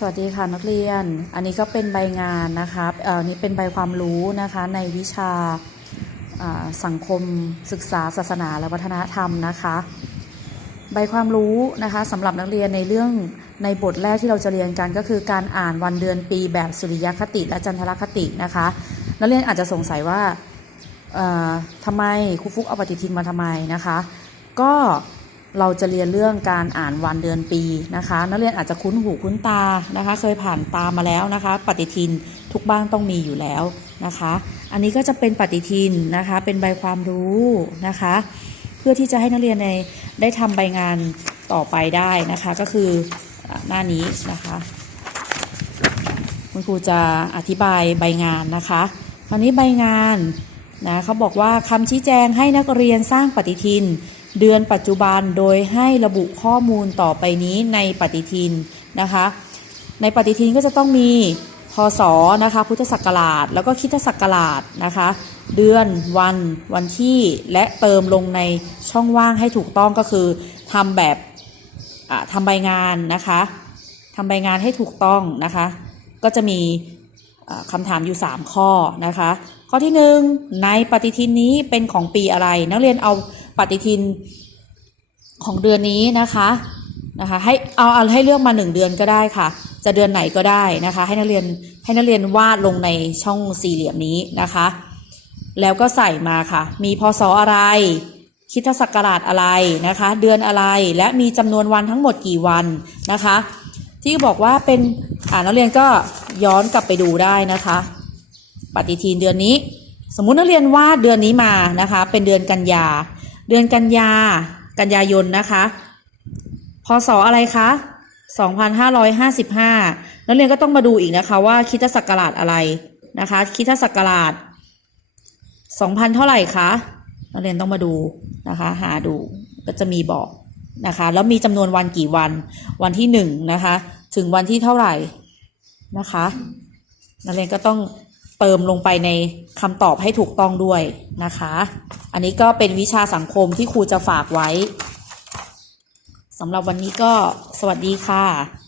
สวัสดีค่ะนักเรียน อันนี้ก็เป็นใบงานนะคะเอ่อนี่เป็นใบความรู้นะคะในวิชาสังคมศึกษาศาสนาและวัฒนธรรมนะคะ ใบความรู้นะคะสำหรับนักเรียนในเรื่องในบทแรกที่เราจะเรียนกันก็คือการอ่านวันเดือนปีแบบสุริยคติและจันทรคตินะคะ นักเรียนอาจจะสงสัยว่าทำไมครูฟุกเอาปฏิทินมาทำไมนะคะ ก็ เราจะเรียนเรื่องการอ่านวันเดือนปีนะคะ นักเรียนอาจจะคุ้นหูคุ้นตานะคะ เคยผ่านตามาแล้วนะคะ ปฏิทินทุกบ้านต้องมีอยู่แล้วนะคะ อันนี้ก็จะเป็นปฏิทินนะคะ เป็นใบความรู้นะคะ เพื่อที่จะให้นักเรียนในได้ทำใบงานต่อไปได้นะคะ ก็คือหน้านี้นะคะ คุณครูจะอธิบายใบงานนะคะวันนี้ใบงานนะเขาบอกว่าคำชี้แจงให้นักเรียนสร้างปฏิทิน เดือนปัจจุบันโดยให้ระบุข้อมูลต่อไปนี้ในปฏิทินนะคะ ในปฏิทินก็จะต้องมีพศนะคะพุทธศักราชแล้วก็คิดศักราชนะคะ เดือนวันวันที่และเติมลงในช่องว่างให้ถูกต้องก็คือทำแบบทำใบงานนะคะทำใบงานให้ถูกต้องนะคะ ก็จะมีคำถามอยู่ 3 ข้อนะคะ ข้อที่ 1 ในปฏิทินนี้เป็นของปีอะไร นักเรียนเอา ปฏิทินของเดือนนี้นะคะนะคะให้เอาเอาให้เลือกมา1เดือนก็ได้ค่ะ จะเดือนไหนก็ได้นะคะ ให้นักเรียนให้นักเรียนวาดลงในช่องสี่เหลี่ยมนี้นะคะ แล้วก็ใส่มาค่ะ มีพศอะไรคิดศักราชอะไรนะคะ เดือนอะไรและมีจำนวนวันทั้งหมดกี่วันนะคะ ที่บอกว่าเป็นอ่านักเรียนก็ย้อนกลับไปดูได้นะคะ ปฏิทินเดือนนี้ สมมุตินักเรียนวาดเดือนนี้มานะคะ เป็นเดือนกันยา เดือนกันยากันยายนนะคะพศอะไรคะ 2555 นักเรียนก็ต้องมาดูอีกนะคะว่าคิดศักราชอะไรนะคะ คิดศักราช 2,000 เท่าไหร่คะ นักเรียนต้องมาดูนะคะ หาดูก็จะมีบอกนะคะ แล้วมีจำนวนวันกี่วัน วันที่หนึ่งนะคะ ถึงวันที่เท่าไหร่นะคะ นักเรียนก็ต้อง เติมลงไปในคำตอบให้ถูกต้องด้วยนะคะ อันนี้ก็เป็นวิชาสังคมที่ครูจะฝากไว้สำหรับวันนี้ก็สวัสดีค่ะ